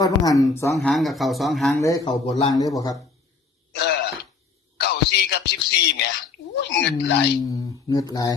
ก็ต้องหันสองหางกับเข่าสองหางเลยเข่าบนล่างเลยบ่ครับ เออเก้าสี่กับสิบสี่แหม่อุ้ยเงินไหลายอืมเงือดไหลาย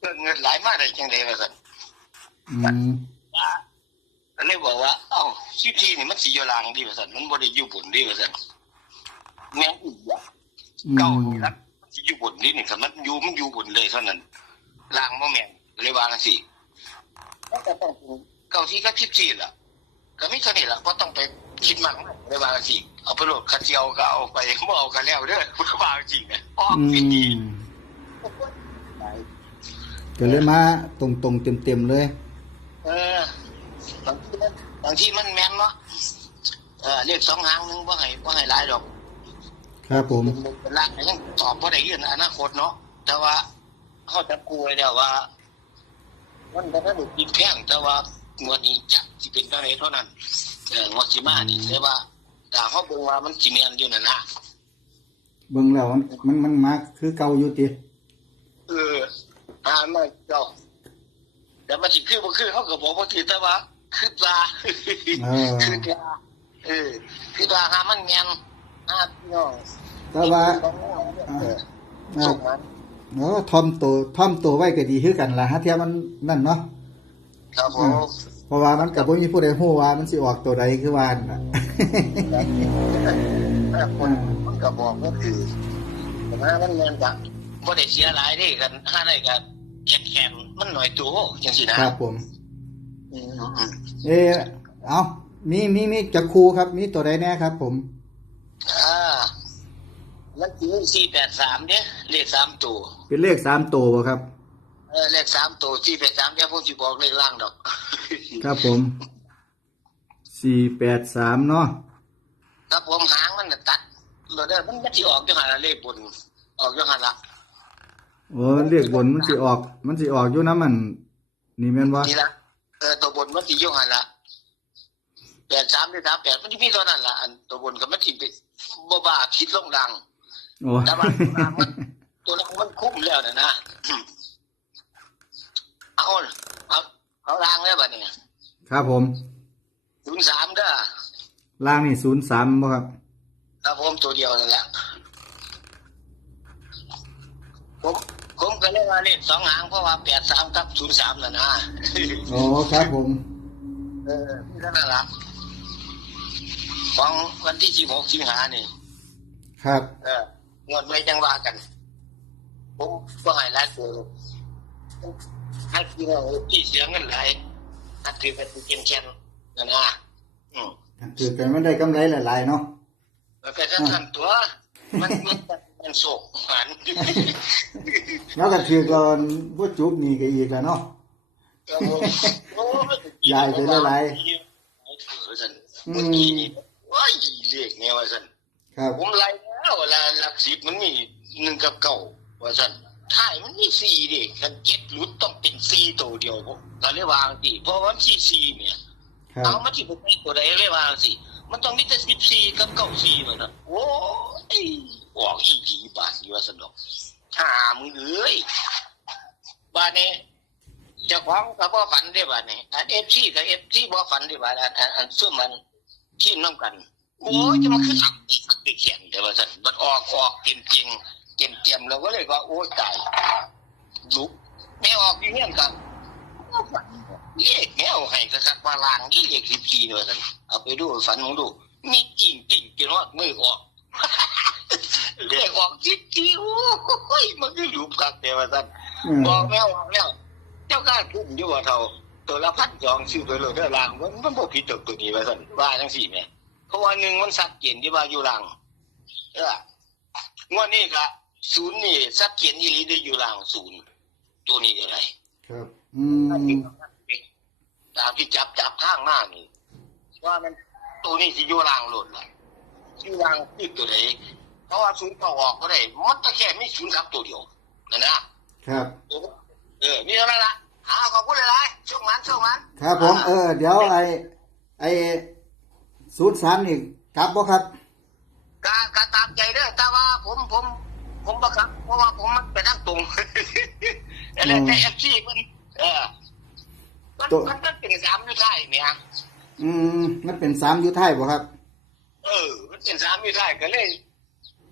เออเงินไหลายมากเลยจังเลยว่าสันอืมว่าก็เลยบอกว่า เอ้าสิบสี่นี่มันสีอยู่ลางดีว่าสันมันบ่ได้อยู่บนดีว่าสันแม่งอีกอย่างอืมเก้านี่ละมันสิอยู่บนนี่นี่คันมันอยู่มันอยู่บนเลยเท่านั้นลางบ่แม่นเลยวาจังซี่มันก็ต้องเป็นเก้าสี่กับสิบสี่ล่ะ ก็มีเท่านี้ล่ะบ่ต้องไปคิดมากเลยวาจังซี่เอาไปโหลดคัดเจียวก็เอาไปบ่เอากันแล้วเด้อบ่ว่าจริงๆนะออกอืสิดีมก็เลยมาตรงตรงเต็มเต็มๆเลย เออบางทีมันบางทีมันแม่นเนาะเออเรียกสองหางหนึงบ่ให้บ่ให้หลายดอก ครับผมเป็นเป็นล่างยังตอบบ่ได้อยู่ในอนาคตเนาะแต่ว่าเฮาจับกูไว้แล้วว่า มันบ่ได้ดูกินแพงแต่ว่า งวดนี้จะสิเป็นเท่าไหร่เท่านั้นเอองวดสิมานี่แต่ว่าถ้าเฮาเบิ่งว่ามันสิแม่นอยู่นั่นนะเบิ่งแล้วมันมันมันมาคือเก่าอยู่ติเอออ่ามาเจ้าแต่มันสิคือบ่คือเฮาก็บอกบ่ถือแต่ว่าคือว่าเออคือว่าเออคือว่าหามันแม่นหาพี่น้องแต่ว่าเอออ่าส่งมาเนาะทอมตัวทอมตัวไว้ก็ดีคือกันล่ะฮะเทียมันนั่นเนาะ ครับผมเพราะว่ามันก็บ่มีผู้ใดฮู้ว่ามันสิออกตัวใดคือว่านั่นน่ะแต่คนมันก็บอกก็คือแต่ว่ามันเงินก็บ่ได้เสียหลายเด้กันหาได้ก็แข็งแข็งมันหน่อยตัวจังซี่นะครับผมอืมเออเอามีมีมีจักครูครับ มีตัวใดแน่ครับ ผมอ่ามันสิ483เด้เลข3ตัวเป็นเลขสามตัวบ่ครับ เออเลข3ตัว483เดี๋ยวผมสิบอกเลขล่างดอก ครับผมสี่แปดสามเนาะครับผมหางมันน่ะตัดเราได้มันมันสิออกจังหั่นล่ะเลขบน ออกจังหั่นล่ะโอ้เลขบนมันสิออก มันสิออกอยู่น้ำมัน นี่แม่นบ่นี่ละเออตัวบนมันสิอยู่หั่นล่ะ83หรือ38มันสิมีเท่านั้นล่ะอันตัวบนก็มันสิเป็นบ่บ้าผิดลงดังโอ้แต่ว่าตัวล่างมันตัวล่างมันคุ้มแล้วนะนะ เอาเอาเอาล่างแล้วบัดนี้ครับผมศูนย์สามเด้อล่างนี่ศูนย์สามบ่ครับครับผมตัวเดียวนั่นแหละผมผมก็เลยว่าเลขสองหางเพราะว่าแปดสามกับศูนย์สามน่ะนะโอ้ครับผม เออนี่เท่านั้นละของวันที่สิบหกสิงหานี่ครับ เออเงินไว้จังว่ากัน ผมก็ให้หลายตัวให้พี่น้องที่เสียเงินหลายถ้าถือเป็นเกมแชมป์นะนะอืมถือกันมันได้กำไรหลายๆเนาะแล้วก็จะทันตัวมันมันมันโศกหันแล้วก็ถือก่อนบ่จุกนี่ก็อีกแล้วเนาะยายเป็นอะไรเมื่อกี้นี่ว้ายเรียกแนวว่าสันครับผมไล่แล้วเวลาหลักสิบมันมีหนึ่งกับเก้าว่าสัน ท้ายมันมีสี่เด็กกันเจ็ดหลุดต้องเป็นสี่ตัวเดียวผมก็เลยวางสิเพราะว่ามันสี่สี่เนี่ยครับเอามาที่ผมมีตัวใดเลยวางสิมันต้องมีแต่สิบสี่กับเก้าสี่เหมือนกันโอ้ยออกอีผีบาทอยู่ว่าสนดอกหามึงเอ้ยบ้านนี้เจ้าของก็บ่ฝันได้บ่เนี่ยอันเอฟซีกับเอฟซีบ่ฝันได้บ่อันอันอันซึ่งมันทีมน้ำกันโอ้ยจะมาขึ้นอักอีกอักอีกเขียนเดี๋ยวว่าซั่นมันออกออกเต็มจริง เต็มเต็มแล้วก็เลยว่าโอ้ยตายลุกไม่ออกอยู่เนี่ยกันเลขแมวให้กระสักว่าลางนี่เลขสิบสี่เลยท่านเอาไปดูฝันของดูมีจริงจริงจนว่ามือออกเลขออกสิบสี่โอ้ยมันก็หลุมกักเดี๋ยวว่าท่านอืมบอกแมวบอกแล้วเจ้ากล้าทุ่มอยู่ว่าเท่าตัวละพันสองซื้อตัวเลยเด้อล่างมันมันบ่ผิดตัวตัวนี้ว่าซั่นว่าจังซี่แหม่เพราะว่าหนึ่งมันสัดเจนที่ว่าอยู่ล่างเอองวดนี้ก็ ศูนย์นี่สัดเจนอีหลีได้อยู่ล่างศูนย์ตัวนี้อะไรครับอืมตามที่จับจับข้างหน้านี่ว่ามันตัวนี้สิอยู่ล่างโลดล่ะอยู่ล่างติดตัวไหนเพราะว่าศูนย์เข้าออกก็ได้มันก็แค่มีศูนย์ครับตัวเดียวนั่นนะครับเออมีเท่านั้นละอ่าขอบคุณหลายๆช่วงมันช่วงมันครับผมเออเดี๋ยวไอ้ไอ้ศูนย์สามนี่กลับบ่ครับกะกะตามใจเด้อแต่ว่าผมผม ผมบังคับ เพราะว่าผมมันเป็นนักตรงแล้วแต่เอฟซีมันเออมันตัวมันมันเป็นสามไม่ใช่เนี่ยอืม มันเป็นสามอยู่ท้ายบ่ครับ เออ มันเป็นสามอยู่ได้ก็เลย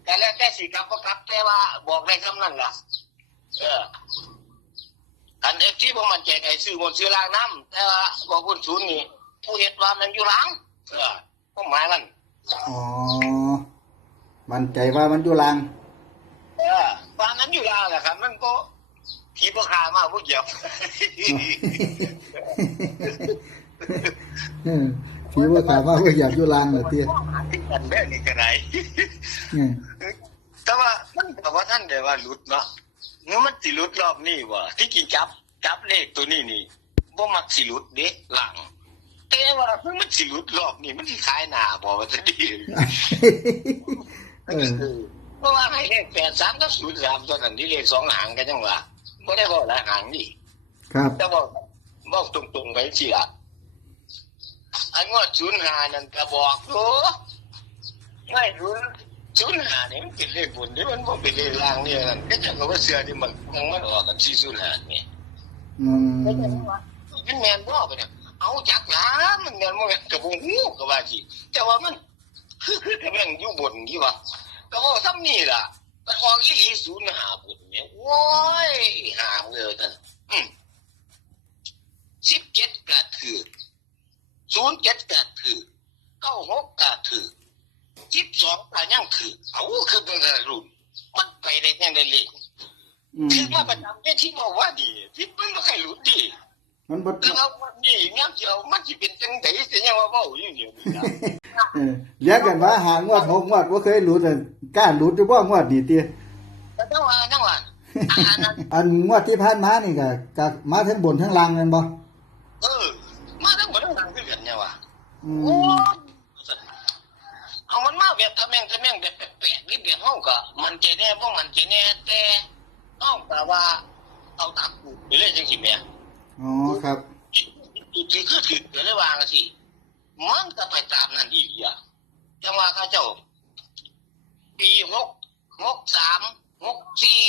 แต่แล้วแต่สิครับก็ครับ แต่ว่าบอกได้คำนั้นล่ะ เอออันเอฟที่ผมมันใจไอ้ซื้อหมดซื้อล่างน้ำแต่ว่าบอกพูดศูนย์นี่ผู้เห็ดว่ามันอยู่หลังเออผมหมายมันอ๋อมันใจว่ามันอยู่ลาง เออว่ามันอยู่หลังแหละครับ มันก็ขี่พวกขามากพวกเหยียบเออพี่ว่าถามว่าอยากอยู่ลางเหรอเตี้ยกันแม่นี่ก็ไหนเออแต่ว่ามันแต่ว่าท่านเดี๋ยวว่าหลุดเนาะเนื้อมันสิหลุดรอบนี้วะที่กินจับจับเลขตัวนี้นี่บ่มักสิหลุดเด็กหลังแต่ว่าเพิ่งมันสิหลุดรอบนี้มันสิขายหน้าบ่ว่าจะดี เออเพราะว่าให้เลขแปดสามกับศูนย์สามตัวนั้นที่เลขสองหางกันจังว่าบ่ได้บอกหลายหางนี่ครับแต่บอกบอกตรงๆไปสิล่ะอันว่าศูนย์หานั่นก็บอกโอ้ไม่รู้ศูนย์หานี่มันเป็นเลขบุญที่มันบ่เป็นเลขลางเนี่ยนั่นก็จังว่าเสือที่มันมันมันออกกันที่ศูนย์หานี่อืมมันแม่นบ่ไปเนี่ยเอาจักหลามันแม่นบ่แม่นก็บ่ฮู้ก็ว่าสิแต่ว่ามันคือคือก็แม่นอยู่บนนี่ว่า ก็ว่าซ้ำนี่ล่ะมันออกอีหลีศูนย์หาบุญเนี่ยโอ้ยหาเด้อท่านอืม17ก็ถือ07ก็ถือ96ก็ถือ12ก็ยังถือเอาคือเป็นอะไรรุ่นมันไปได้ยังได้เลขอืมคือว่าประจำเนี่ยที่บอกว่าดีที่มันไม่เคยรู้ดี มันบ่คือเอาว่านี่งั้นเดียวมันจะเป็นจังไดสิยังว่าเว้าอยู่เนี่ยนี่นะเออเรียกกันว่าหางวดหกงวดบ่เคยหลุดอะกล้าหลุดอยู่บ่งวดนี่เตี้ยแต่ต้องว่าจังว่าอันนั้นอันงวดที่ผ่านมานี่ก็ก็มาทั้งบนทั้งล่างนั่นบ่เออมาทั้งหมดทั้งนั้นคือกันเนี่ยว่าอืโอ้มเอามันมาแบบทะแม่งทะแม่งแบบแปลกๆนี่แบบเฮาก็มันใจแน่บ่มันใจแน่แต่ต้องแต่ว่าเอาตามกูไปเลยจังซี่แหม่ อ๋อครับคือคือคือคือเดี๋ยวได้วางสิมันก็ไปตามนั่นอีกอะจังว่าเขาเจ้า ปีหกหกสามหกสี่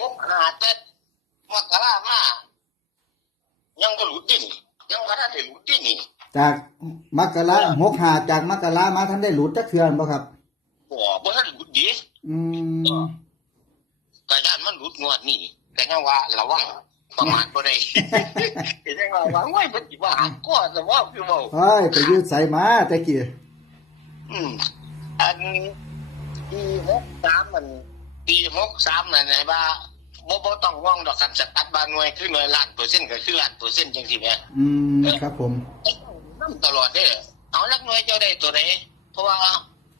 หกห้าเจ็ดมกรามายังก็หลุดดินยังก็ได้หลุดดินนี่จากมกราหกหาจากมกรามาท่านได้หลุดจักเทื่อนบ่ครับบ่บ่ทันหลุดดิอืมก็ย่านมันหลุดงวดนี่แต่ยังว่าระวัง ประมาทบ่ได้แต่ยังว่าว่าไว้เพิ่นสิว่าหาก็สมว่าคือเว้าเฮ้ยไปยืดใส่มาตะกี้อืมอันปีหกสามมันปีหกสามนั่นไอ้บ้าบ่บ่ต้องห่วงดอกคันสตัดบางหน่วยคือหน่วยล้านเปอร์เซ็นต์ก็คือล้านเปอร์เซ็นต์จังซี่แหมอืมครับผมนำตลอดเด้อเอาลักหน่วยเจ้าได้ตัวใดเพราะว่า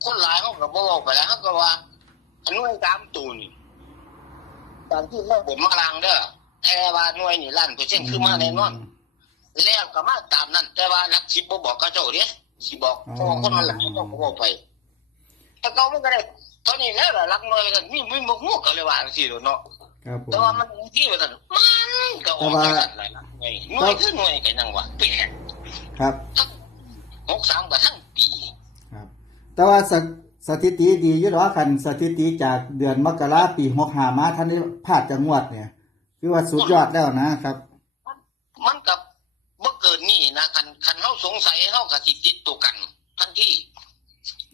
คนหลายเขาก็บ่เว้าไปแล้วเขาก็ว่าอันหน่วยตามตูนี่ตามที่มาบนมาลางเด้อ แต่ว่าหน่วยนี่ล้านเปอร์เซ็นต์คือมาแน่นอน แล้วก็มาตามนั้น แต่ว่าหลักสิบบ่บอกกับเจ้าเด้สิบอกเพราะว่าคนมันหลายต้องก็บอกไปแต่เขาไม่ก็ได้ตอนนี้แล้วล่ะรักน้อยกันมีมีมุกมุกก็เลยว่าจังซี่โดเนาะครับผมแต่ว่ามันที่ว่าซั่นมันก็ออกจากกันหลายหลักหน่วยหน่วยคือหน่วยกันจังว่าแปลกครับทั้งหกสามกับทั้งปี ครับ แต่ว่าสสถิติดีอยู่หรอคันสถิติจากเดือนมกราปี65มาท่านได้พลาดจังหวัดเนี่ย คือว่าสุดยอดแล้วนะครับ มันกับบ่เกินนี่นะคันคันเฮาสงสัยเฮาก็สิติดตัวกันทันที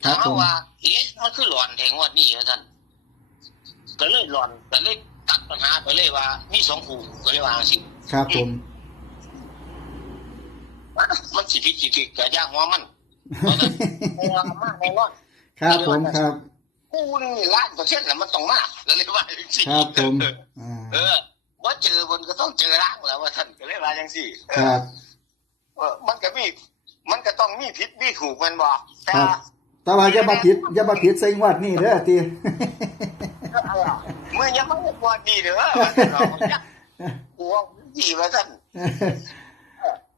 ครับถามผมว่าเอ๊ะมันคือหลอนแทงว่านี่ว่าซั่นก็เลยหลอนก็เลยตัดปัญหาไปเลยว่า มีสองคู่ก็เลยว่าจังซี่ครับผมมันสิผิดสิถูกก็ย่างหัวมันเพราะฉะนั้นเอามาแน่นอนครับผมครับกูนี่ล้านเปอร์เซ็นต์แหละมันต้องมากแล้วเลยว่าจังซี่ครับผมอ่าเออ ว่าเจอบนก็ต้องเจอร่างแล้วว่าท่านก็เลยว่าจังซี่ครับเออมันก็มีมันก็ต้องมีผิดมีถูกแมันบ่แต่ครับแต่ว่าอย่ามาผิดอย่ามาผิดใส่งวดนี่เด้อติเมื่อยังไม่ได้ควรดีเด้อเราเนี่ยกูว่าดีว่าท่าน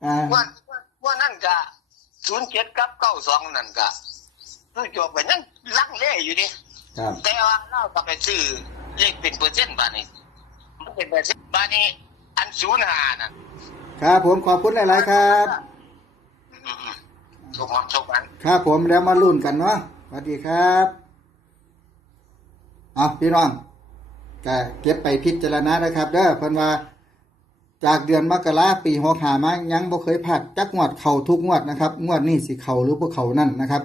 อ่าว่าว่านั่นก็ศูนย์เจ็ดกับเก้าสองนั่นก็คือจบไปยังลังเล่อยู่ดิครับแต่ว่าเราก็ไปซื้อเลขเป็นเปอร์เซ็นต์บาทนี้ มันเป็นเปอร์เซ็นต์บาทนี้ อันศูนย์ห้าน่ะครับผมขอบคุณหลายๆครับ อืมๆถูกมั้งถูกมั้งครับผมแล้วมาลุ้นกันเนาะสวัสดีครับเอาพี่น้องก็เก็บไปพิจารณานะครับ เด้อเพิ่นว่าจากเดือนมกราปีหกหามายังบ่เคยพลาดจักงวดเข่าทุกงวดนะครับ งวดนี้สิเข่าหรือบ่เข่านั่นนะครับ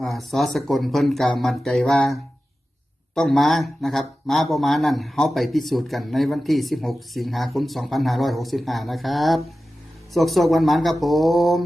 อ่าสอสกลเพิ่นก็มั่นใจว่า ต้องมานะครับ มาประมาณนั้นเขาไปพิสูจน์กันในวันที่ 16 สิงหาคม 2565 นะครับโศกๆวันหมันครับผม